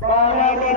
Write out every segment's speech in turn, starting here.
12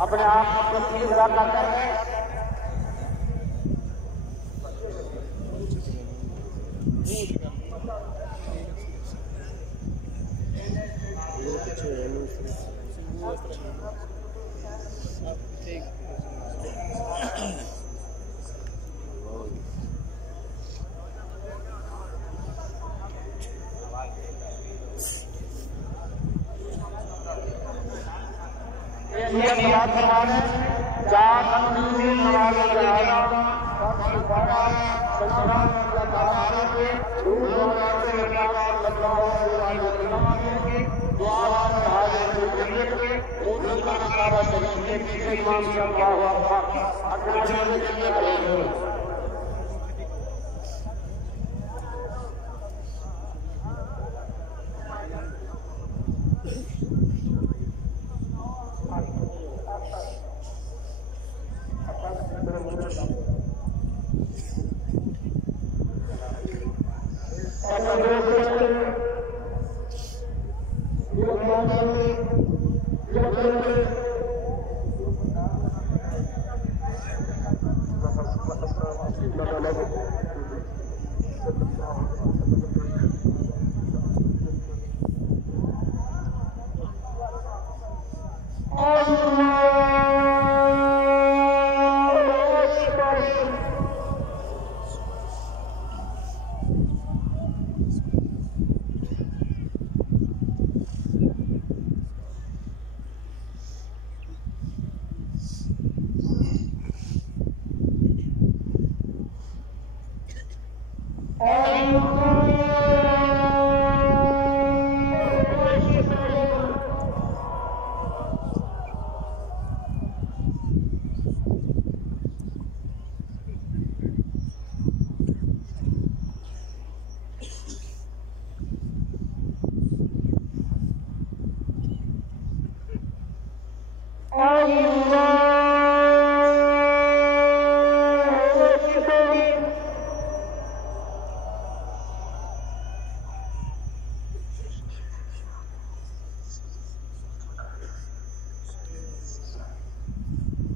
अपने आप को तस्वीर करते हैं। Allah